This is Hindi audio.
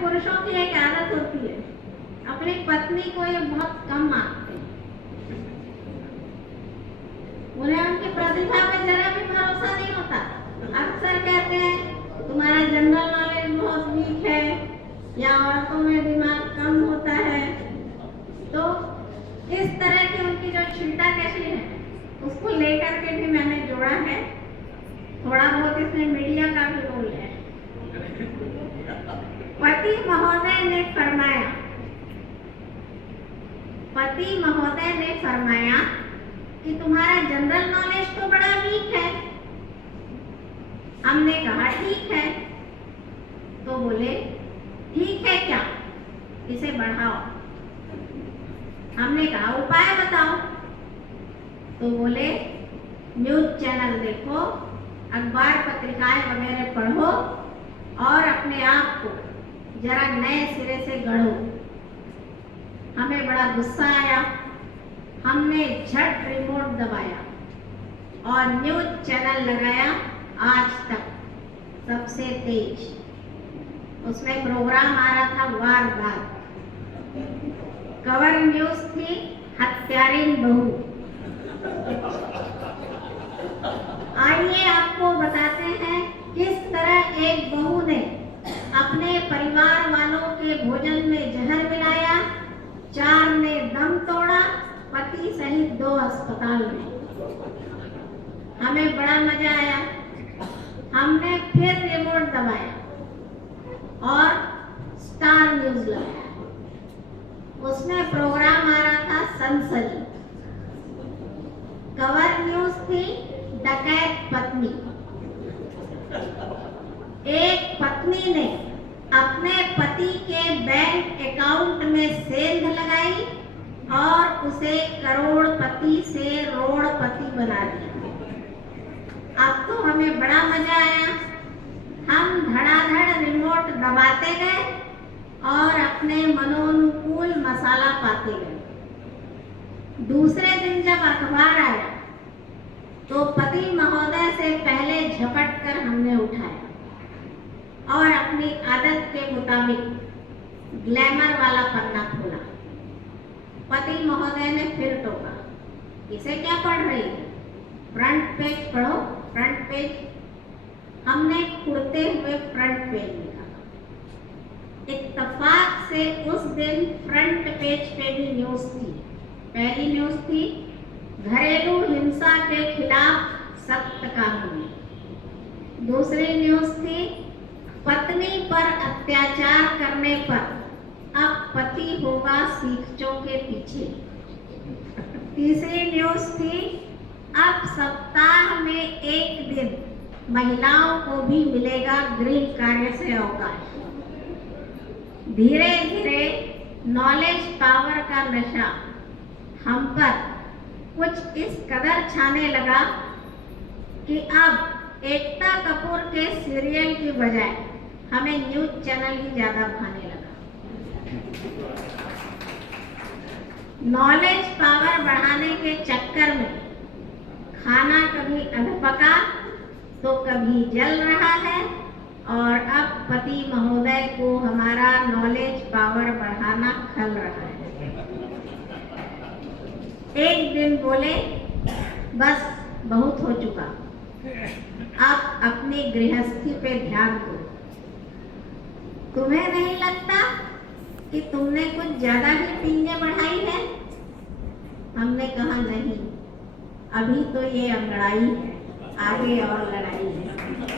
पुरुषों की एक आदत होती है, अपनी पत्नी को ये बहुत कम मानते हैं। उन्हें उनकी प्रतिभा पे जरा भी भरोसा नहीं होता। अक्सर कहते हैं तुम्हारा जनरल नॉलेज बहुत वीक है या औरतों में दिमाग कम होता है। तो इस तरह की उनकी जो छींटाकशी है उसको लेकर के भी मैंने जोड़ा है। थोड़ा बहुत इसमें मीडिया का भी रोल है। पति महोदय ने फरमाया कि तुम्हारा जनरल नॉलेज तो बड़ा वीक है। हमने कहा ठीक है। तो बोले ठीक है क्या, इसे बढ़ाओ। हमने कहा उपाय बताओ। तो बोले न्यूज चैनल देखो, अखबार पत्रिकाएं वगैरह पढ़ो और अपने आप को जरा नए सिरे से गढ़ो। हमें बड़ा गुस्सा आया। हमने झट रिमोट दबाया और न्यूज चैनल लगाया आज तक सबसे तेज। उसमें प्रोग्राम आ रहा था वारदात। कवर न्यूज थी हत्यारिन बहू। आइए आपको बताते हैं किस तरह एक बहू ने अपने परिवार वालों के भोजन में जहर मिलाया, 4 ने दम तोड़ा, पति सहित 2 अस्पताल में। हमें बड़ा मजा आया। हमने फिर रिमोट दबाया और स्टार न्यूज लगाया। उसमें प्रोग्राम आ रहा था सनसनी। कवर न्यूज थी डकैत पत्नी। एक पत्नी ने अपने पति के बैंक अकाउंट में सेंध लगाई और उसे करोड़पति से रोड़पति बना दिया। अब तो हमें बड़ा मजा आया। हम धड़ाधड़ रिमोट दबाते गए और अपने मनोनुकूल मसाला पाते गए। दूसरे दिन जब अखबार आया तो पति महोदय से पहले झपट कर हमने उठाया और अपनी आदत के मुताबिक ग्लैमर वाला पन्ना खोला। पति महोदय ने फिर टोका, इसे क्या पढ़ रही है, फ्रंट पेज पढ़ो, फ्रंट पेज। हमने खुड़ते हुए फ्रंट पेज निकाला। इत्तेफाक से उस दिन फ्रंट पेज पे भी न्यूज थी। पहली न्यूज थी घरेलू हिंसा के खिलाफ सख्त कानून। दूसरी न्यूज थी पत्नी पर अत्याचार करने पर अब पति होगा सीखचों के पीछे। तीसरी न्यूज थी अब सप्ताह में 1 दिन महिलाओं को भी मिलेगा गृह कार्य से अवकाश। धीरे धीरे नॉलेज पावर का नशा हम पर कुछ इस कदर छाने लगा कि अब एकता कपूर के सीरियल की बजाय हमें न्यूज चैनल ही ज्यादा भाने लगा। नॉलेज पावर बढ़ाने के चक्कर में खाना कभी अधपका तो कभी जल रहा है और अब पति महोदय को हमारा नॉलेज पावर बढ़ाना खल रहा है। एक दिन बोले बस बहुत हो चुका, आप अपनी गृहस्थी पे ध्यान दो। तुम्हें नहीं लगता कि तुमने कुछ ज्यादा ही पीने बढ़ाई है? हमने कहा नहीं, अभी तो ये अंगड़ाई है, आगे और लड़ाई है।